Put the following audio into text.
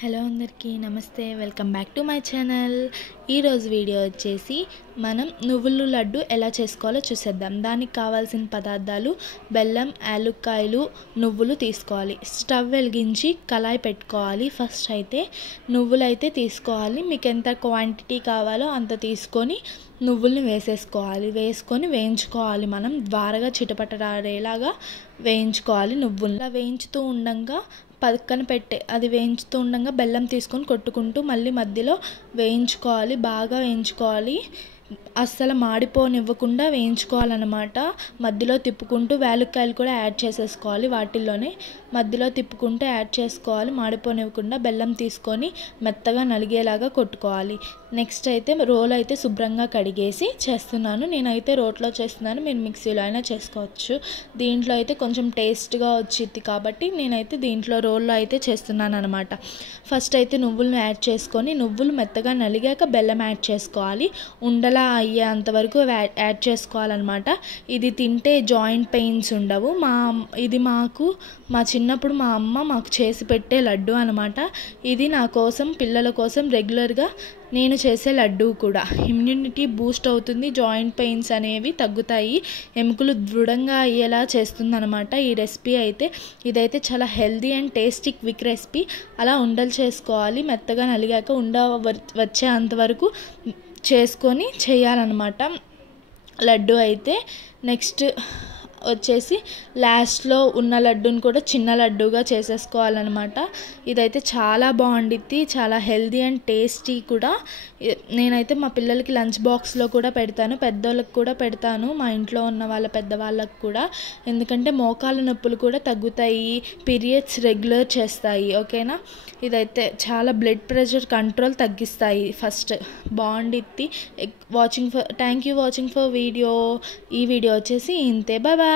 Hello అందరికీ నమస్తే, welcome back to my channel. ఈరోజు వీడియో వచ్చేసి మనం నువ్వుల లడ్డు ఎలా చేసుకోవాలో చూసేద్దాం. దానికి కావాల్సిన పదార్థాలు బెల్లం, యాలుక్కాయలు, నువ్వులు తీసుకోవాలి. స్టవ్ వెలిగించి కళాయి పెట్టుకోవాలి. ఫస్ట్ అయితే నువ్వులు అయితే తీసుకోవాలి. మీకు ఎంత క్వాంటిటీ కావాలో అంత తీసుకొని నువ్వుల్ని వేసుకొని వేయించుకోవాలి. మనం ద్వారగా చిటపటలాడేలాగా వేయించుకోవాలి. నువ్వుల్ని వేయించుతూ ఉండగా పక్కన అది వేయించుతూ ఉండగా బెల్లం తీసుకొని కొట్టుకుంటూ మళ్ళీ మధ్యలో వేయించుకోవాలి. బాగా వేయించుకోవాలి, అస్సలు మాడిపోనివ్వకుండా వేయించుకోవాలన్నమాట. మధ్యలో తిప్పుకుంటూ యాలక్కాయలు కూడా యాడ్ చేసేసుకోవాలి. వాటిల్లోనే మధ్యలో తిప్పుకుంటూ యాడ్ చేసుకోవాలి. మాడిపోనివ్వకుండా బెల్లం తీసుకొని మెత్తగా నలిగేలాగా కొట్టుకోవాలి. నెక్స్ట్ అయితే రోల్ అయితే శుభ్రంగా కడిగేసి చేస్తున్నాను. నేనైతే రోట్లో చేస్తున్నాను, మీరు మిక్సీలో అయినా చేసుకోవచ్చు. దీంట్లో అయితే కొంచెం టేస్ట్గా వచ్చింది కాబట్టి నేనైతే దీంట్లో రోల్లో అయితే చేస్తున్నాను అనమాట. ఫస్ట్ అయితే నువ్వులను యాడ్ చేసుకొని నువ్వులు మెత్తగా నలిగాక బెల్లం యాడ్ చేసుకోవాలి. ఉండలా అయ్యేంతవరకు యాడ్ చేసుకోవాలన్నమాట. ఇది తింటే జాయింట్ పెయిన్స్ ఉండవు. ఇది మా చిన్నప్పుడు మా అమ్మ మాకు చేసి పెట్టే లడ్డు అనమాట. ఇది నా కోసం, పిల్లల కోసం రెగ్యులర్గా నేను చేసే లడ్డు కూడా. ఇమ్యూనిటీ బూస్ట్ అవుతుంది, జాయింట్ పెయిన్స్ అనేవి తగ్గుతాయి, ఎముకలు దృఢంగా అయ్యేలా చేస్తుంది అనమాట ఈ రెసిపీ అయితే. ఇదైతే చాలా healthy and tasty quick recipe. అలా ఉండలు చేసుకోవాలి. మెత్తగా నలిగాక వచ్చే అంతవరకు చేసుకొని చేయాలన్నమాట లడ్డు అయితే. నెక్స్ట్ వచ్చేసి లాస్ట్లో ఉన్న లడ్డూని కూడా చిన్న లడ్డూగా చేసేసుకోవాలన్నమాట. ఇదైతే చాలా బాగుండిద్ది, చాలా హెల్దీ అండ్ టేస్టీ కూడా. నేనైతే మా పిల్లలకి లంచ్ బాక్స్లో కూడా పెడతాను, పెద్దోళ్ళకి కూడా పెడతాను, మా ఇంట్లో ఉన్న వాళ్ళ పెద్దవాళ్ళకి కూడా. ఎందుకంటే మోకాళ్ళ నొప్పులు కూడా తగ్గుతాయి, పీరియడ్స్ రెగ్యులర్ చేస్తాయి. ఓకేనా, ఇదైతే చాలా బ్లడ్ ప్రెషర్ కంట్రోల్ తగ్గిస్తాయి. ఫస్ట్ బాగుండిద్ది. Thank you watching for video. ఈ వీడియో వచ్చేసి ఇంతే. బాయ్.